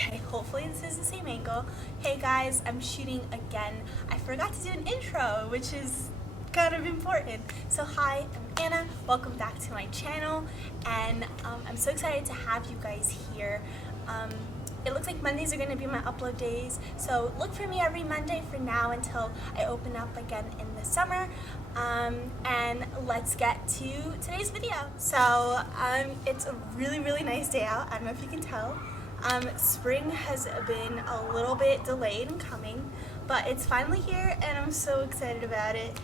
Okay, hopefully this is the same angle. Hey guys, I'm shooting again. I forgot to do an intro, which is kind of important. So hi, I'm Anna. Welcome back to my channel, and I'm so excited to have you guys here. It looks like Mondays are going to be my upload days, so look for me every Monday for now until I open up again in the summer. And let's get to today's video. So it's a really nice day out. I don't know if you can tell. Spring has been a little bit delayed in coming, but it's finally here and I'm so excited about it.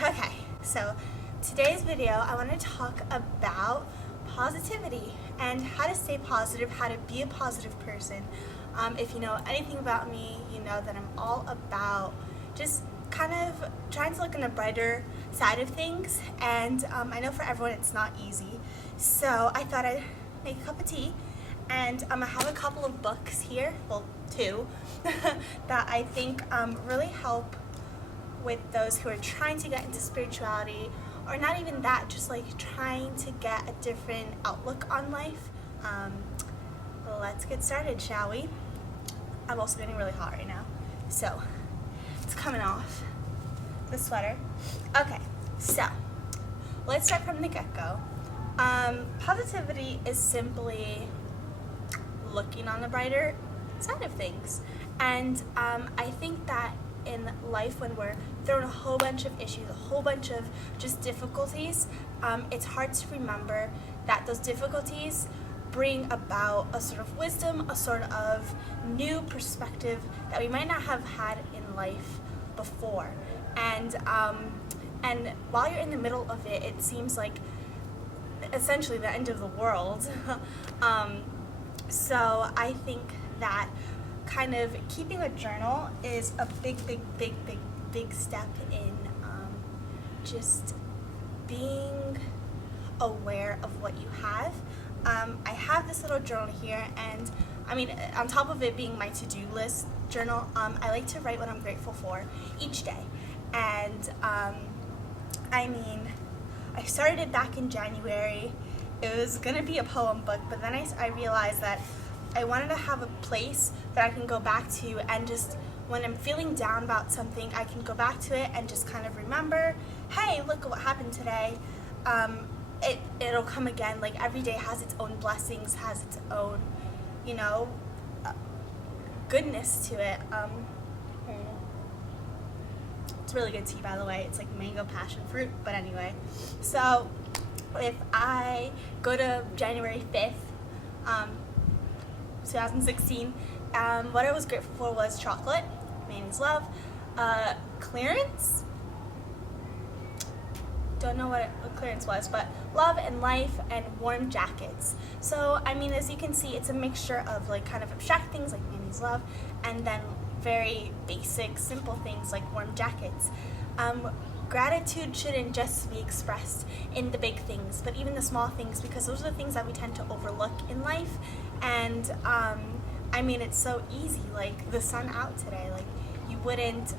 Okay, so today's video I want to talk about positivity and how to stay positive, how to be a positive person. If you know anything about me, you know that I'm all about just kind of trying to look on the brighter side of things, and I know for everyone it's not easy, so I thought I'd make a cup of tea. And I have a couple of books here, well, two, that I think really help with those who are trying to get into spirituality, or not even that, just like trying to get a different outlook on life. Let's get started, shall we? I'm also getting really hot right now, so it's coming off the sweater. Okay, so let's start from the get-go. Positivity is simply looking on the brighter side of things, and I think that in life, when we're thrown a whole bunch of issues, a whole bunch of just difficulties, it's hard to remember that those difficulties bring about a sort of wisdom, a sort of new perspective that we might not have had in life before. And while you're in the middle of it, it seems like essentially the end of the world. So I think that kind of keeping a journal is a big step in just being aware of what you have. I have this little journal here, and I mean, on top of it being my to-do list journal, I like to write what I'm grateful for each day. And I mean, I started it back in January. It was gonna be a poem book, but then I realized that I wanted to have a place that I can go back to, and just when I'm feeling down about something, I can go back to it and just kind of remember, hey, look at what happened today. It'll come again. Like, every day has its own blessings, has its own, you know, goodness to it. It's really good tea, by the way. It's like mango passion fruit, but anyway. So if I go to January 5th, 2016, what I was grateful for was chocolate, Manny's Love, clearance, don't know what clearance was, but love and life and warm jackets. So I mean, as you can see, it's a mixture of like kind of abstract things like Manny's Love, and then very basic, simple things like warm jackets. Gratitude shouldn't just be expressed in the big things, but even the small things, because those are the things that we tend to overlook in life. And I mean, it's so easy, like the sun out today, like you wouldn't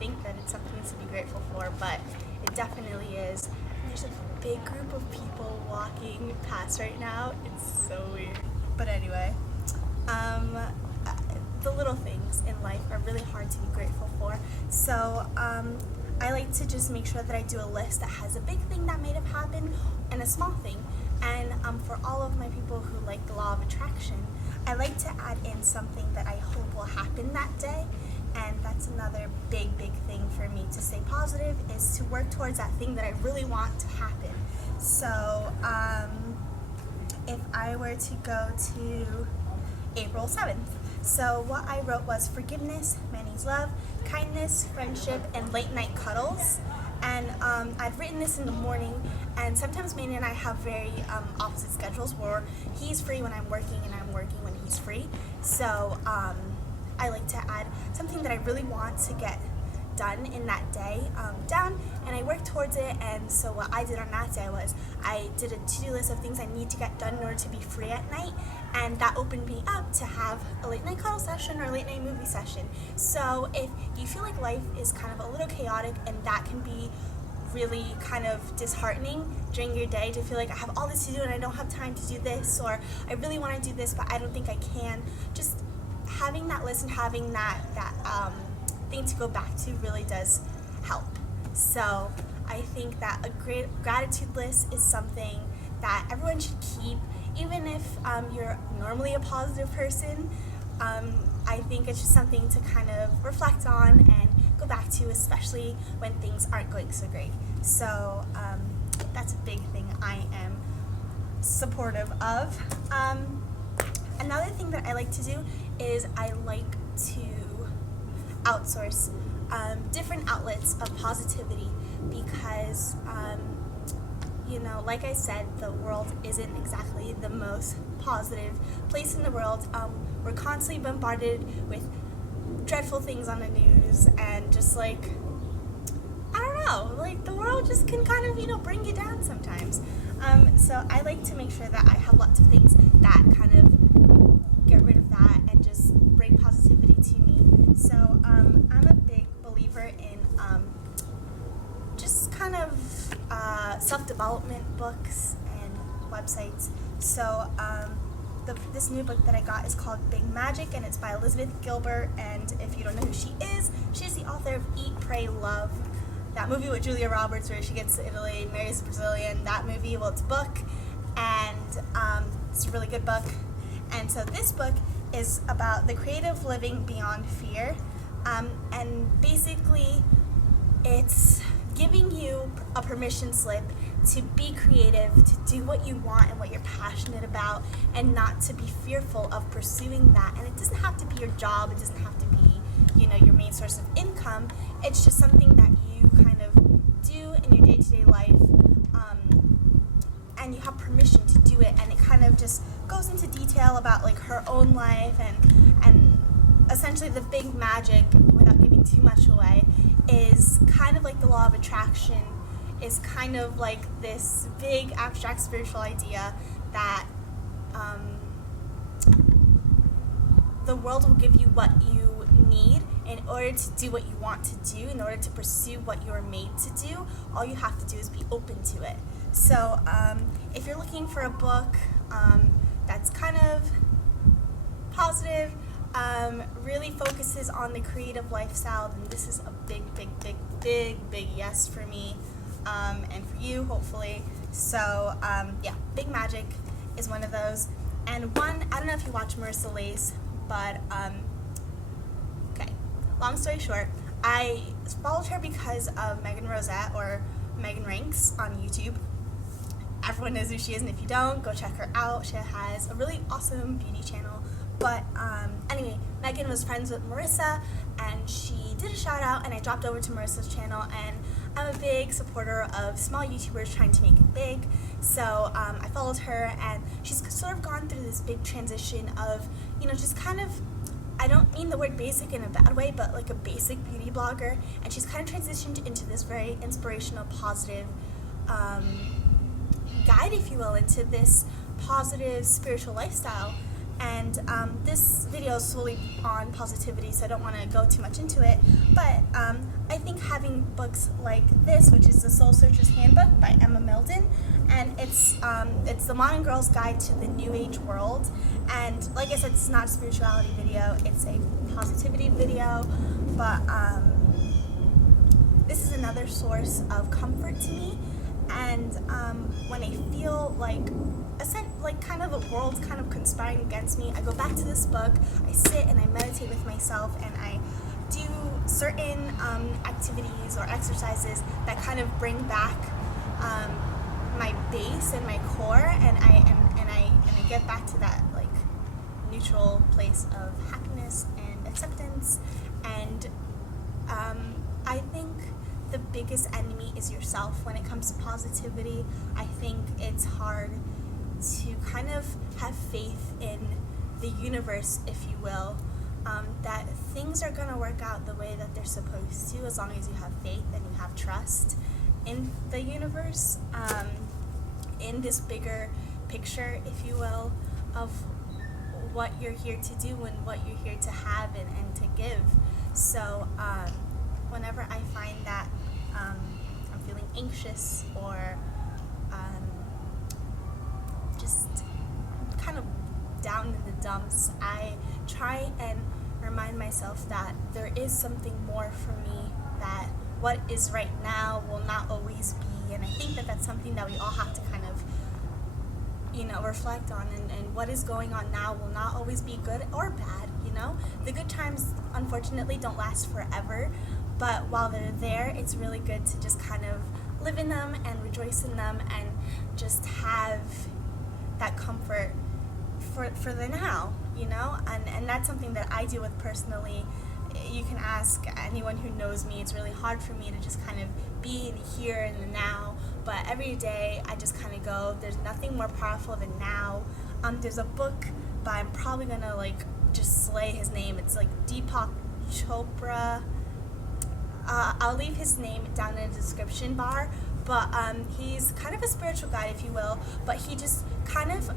think that it's something to be grateful for, but it definitely is. And there's a big group of people walking past right now. It's so weird. But anyway, the little things in life are really hard to be grateful for. So I like to just make sure that I do a list that has a big thing that might have happened and a small thing. And for all of my people who like the law of attraction, I like to add in something that I hope will happen that day. And that's another big thing for me to stay positive, is to work towards that thing that I really want to happen. So if I were to go to April 7th, so what I wrote was forgiveness, Manny's Love, kindness, friendship, and late night cuddles. And I've written this in the morning, and sometimes Manny and I have very opposite schedules, where he's free when I'm working and I'm working when he's free. So I like to add something that I really want to get done in that day down, and I work towards it. And so what I did on that day was I did a to-do list of things I need to get done in order to be free at night, and that opened me up to have a late night cuddle session or a late night movie session. So if you feel like life is kind of a little chaotic, and that can be really kind of disheartening during your day to feel like I have all this to do and I don't have time to do this, or I really want to do this but I don't think I can. Just having that list and having that thing to go back to really does help. So I think that a great gratitude list is something that everyone should keep, even if you're normally a positive person. I think it's just something to kind of reflect on and go back to, especially when things aren't going so great. So that's a big thing I am supportive of. Another thing that I like to do is I like to outsource different outlets of positivity, because like I said, the world isn't exactly the most positive place in the world. We're constantly bombarded with dreadful things on the news, and just like, I don't know, like the world just can kind of, bring you down sometimes. So I like to make sure that I have lots of things that kind of get rid of that and just bring positivity to me. So I'm a big believer in just kind of self-development books and websites. So this new book that I got is called Big Magic, and it's by Elizabeth Gilbert. And if you don't know who she is, she's the author of Eat, Pray, Love, that movie with Julia Roberts where she gets to Italy, marries a Brazilian. That movie, well, it's a book, and it's a really good book. And so this book is about the creative living beyond fear, and basically it's giving you a permission slip to be creative, to do what you want and what you're passionate about, and not to be fearful of pursuing that. And it doesn't have to be your job, it doesn't have to be, your main source of income. It's just something that you kind of do in your day-to-day life, and you have permission to do it. And it kind of just goes into detail about like her own life, and essentially the big magic, without giving too much away, is kind of like the law of attraction, is kind of like this big abstract spiritual idea that the world will give you what you need in order to do what you want to do, in order to pursue what you're made to do. All you have to do is be open to it. So if you're looking for a book that's kind of positive, really focuses on the creative lifestyle, then this is a big yes for me, and for you, hopefully. So Big Magic is one of those. And one, I don't know if you watch Marissa Lace, but okay, long story short, I followed her because of Megan Rosette, or Megan Ranks, on YouTube. Everyone knows who she is, and if you don't, go check her out. She has a really awesome beauty channel. But anyway, Megan was friends with Marissa, and she did a shout out, and I dropped over to Marissa's channel, and I'm a big supporter of small YouTubers trying to make it big. So I followed her, and she's sort of gone through this big transition of, just kind of, I don't mean the word basic in a bad way, but like a basic beauty blogger. And she's kind of transitioned into this very inspirational, positive guide, if you will, into this positive spiritual lifestyle. And this video is solely on positivity, so I don't want to go too much into it. But I think having books like this, which is the Soul Searcher's Handbook by Emma Milden, and it's the Modern Girl's Guide to the New Age World. And like I said, it's not a spirituality video; it's a positivity video. But this is another source of comfort to me. And when I feel like kind of the world's kind of conspiring against me, I go back to this book, I sit and I meditate with myself, and I do certain activities or exercises that kind of bring back my base and my core, and I get back to that like neutral place of happiness and acceptance. And I think the biggest enemy is yourself when it comes to positivity. I think it's hard to kind of have faith in the universe, if you will, that things are going to work out the way that they're supposed to, as long as you have faith and you have trust in the universe, in this bigger picture, if you will, of what you're here to do and what you're here to have and to give. So whenever I find that I'm feeling anxious or just kind of down in the dumps, I try and remind myself that there is something more for me, that what is right now will not always be. And I think that that's something that we all have to kind of, reflect on, and what is going on now will not always be good or bad. The good times unfortunately don't last forever, but while they're there, it's really good to just kind of live in them and rejoice in them and just have that comfort for the now, and that's something that I deal with personally. You can ask anyone who knows me. It's really hard for me to just kind of be in here in the now, but every day I just kind of go, there's nothing more powerful than now. There's a book by, I'm probably gonna just slay his name, it's Deepak Chopra. I'll leave his name down in the description bar, but he's kind of a spiritual guide, if you will, but he just kind of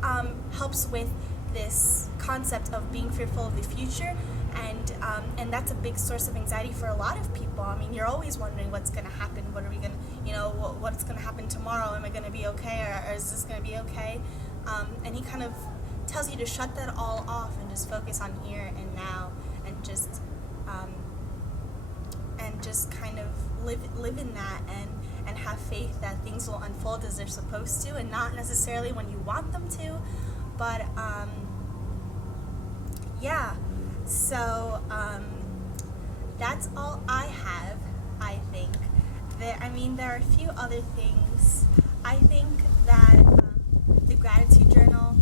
helps with this concept of being fearful of the future, and that's a big source of anxiety for a lot of people. I mean, you're always wondering what's going to happen, what are we going to, what's going to happen tomorrow, am I going to be okay, or is this going to be okay, and he kind of tells you to shut that all off and just focus on here and now, and just kind of live in that, and have faith that things will unfold as they're supposed to, and not necessarily when you want them to, but yeah. So that's all I have. I think there are a few other things. I think that the gratitude journal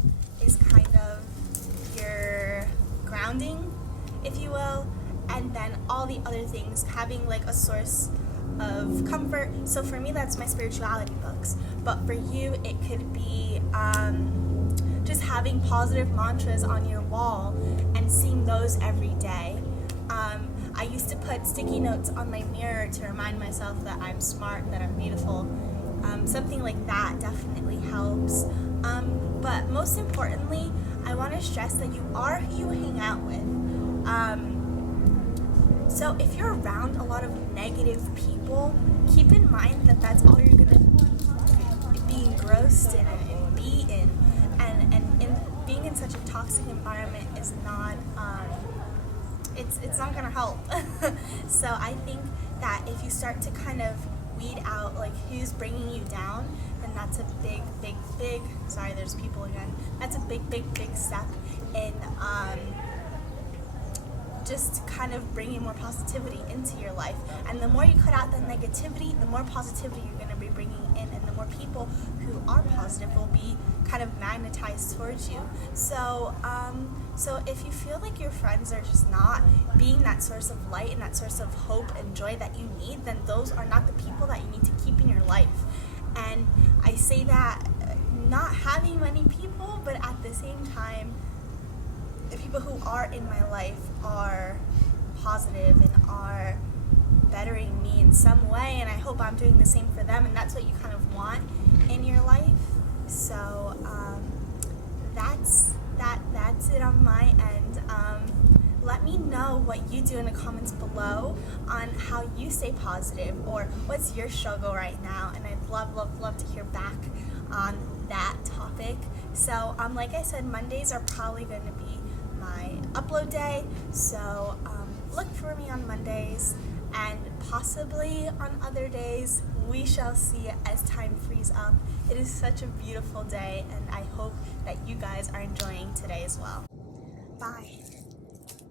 is kind of your grounding, if you will, and then all the other things, having a source of comfort. So for me, that's my spirituality books, but for you it could be just having positive mantras on your wall and seeing those every day. I used to put sticky notes on my mirror to remind myself that I'm smart, that I'm beautiful. Something like that definitely helps. But most importantly, I want to stress that you are who you hang out with. So if you're around a lot of negative people, keep in mind that that's all you're going to be engrossed in and be in. And being in such a toxic environment is not, it's not going to help. So I think that if you start to kind of weed out who's bringing you down, then that's a big, sorry, there's people again. That's a big step in just kind of bringing more positivity into your life. And the more you cut out the negativity, the more positivity you're going to be bringing in, and the more people who are positive will be kind of magnetized towards you. So so if you feel like your friends are just not being that source of light and that source of hope and joy that you need, then those are not the people that you need to keep in your life. And I say that not having many people, but at the same time, the people who are in my life are positive and are bettering me in some way, and I hope I'm doing the same for them, and that's what you kind of want in your life. So that's it on my end. Let me know what you do in the comments below on how you stay positive, or what's your struggle right now, and I'd love to hear back on that topic. So like I said, Mondays are probably going to be my upload day, so look for me on Mondays, and possibly on other days. We shall see as time frees up. It is such a beautiful day, and I hope that you guys are enjoying today as well. Bye.